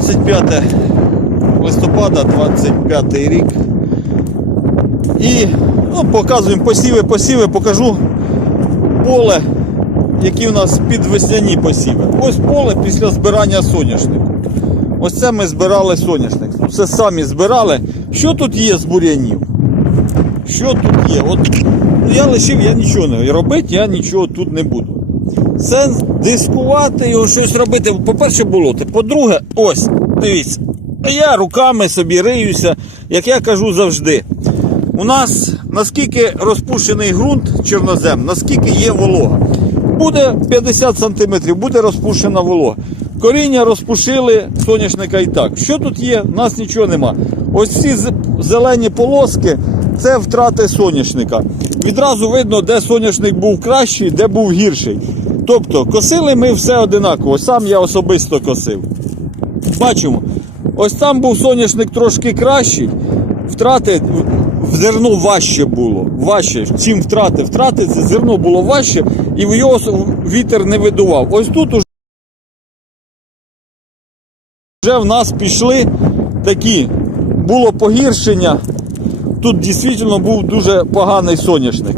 25 листопада, 25 рік. І ну, показуємо посіви, посіви, покажу поле, які у нас підвесняні посіви. Ось поле після збирання соняшнику. Ось це ми збирали соняшник. Це самі збирали. Що тут є з бур'янів? Що тут є? От ну, я лишив, я нічого не робити, я нічого тут не буду. Сенс дискувати його щось робити. По-перше, болоти. По-друге, ось, дивіться, я руками собі риюся, як я кажу завжди. У нас наскільки розпущений ґрунт чорнозем, наскільки є волога. Буде 50 см, буде розпущена волога. Коріння розпушили соняшника і так. Що тут є? У нас нічого нема. Ось ці зелені полоски це втрати соняшника. Відразу видно, де соняшник був кращий, де був гірший. Тобто косили ми все одинаково. Сам я особисто косив. Бачимо, ось там був соняшник трошки кращий, втрати в зерно важче було. Важче. Чим втрати? Втрати це зерно було важче, і в його вітер не видував. Ось тут уже вже в нас пішли такі. Було погіршення. Тут дійсно був дуже поганий соняшник.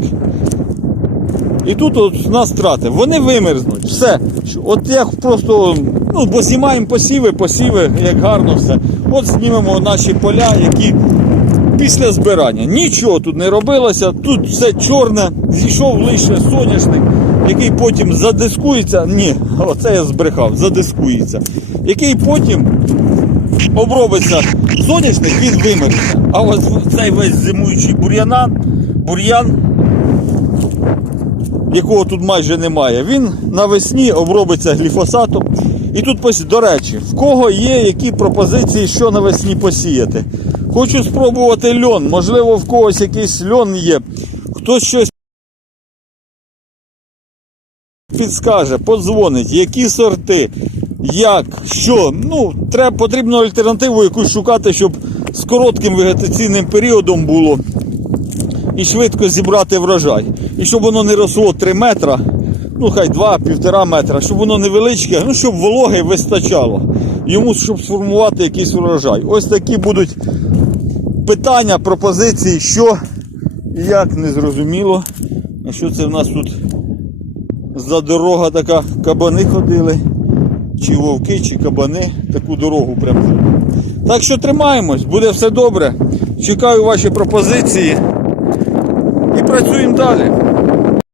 І тут от нас втрати. Вони вимерзнуть. Все. От як просто, ну, бо знімаємо посіви, посіви, як гарно все. От знімемо наші поля, які після збирання. Нічого тут не робилося, тут все чорне, зійшов лише соняшник, який потім задискується. Ні, оце я збрехав, задискується. Який потім обробиться соняшник, він вимерзне. А ось цей весь зимуючий бур'янан, бур'ян якого тут майже немає, він навесні обробиться гліфосатом. І тут, пос- до речі, в кого є які пропозиції, що навесні посіяти. Хочу спробувати льон. Можливо, в когось якийсь льон є. Хтось щось підскаже, подзвонить, які сорти, як, що. Ну, треба, потрібно альтернативу якусь шукати, щоб з коротким вегетаційним періодом було і швидко зібрати врожай. І щоб воно не росло 3 метра, ну хай 2-1,5 метра, щоб воно невеличке, ну щоб вологи вистачало. Йому, щоб сформувати якийсь врожай. Ось такі будуть питання, пропозиції, що і як не зрозуміло. А що це в нас тут за дорога така, кабани ходили, чи вовки, чи кабани, таку дорогу прям. Так що тримаємось, буде все добре. Чекаю ваші пропозиції і працюємо далі.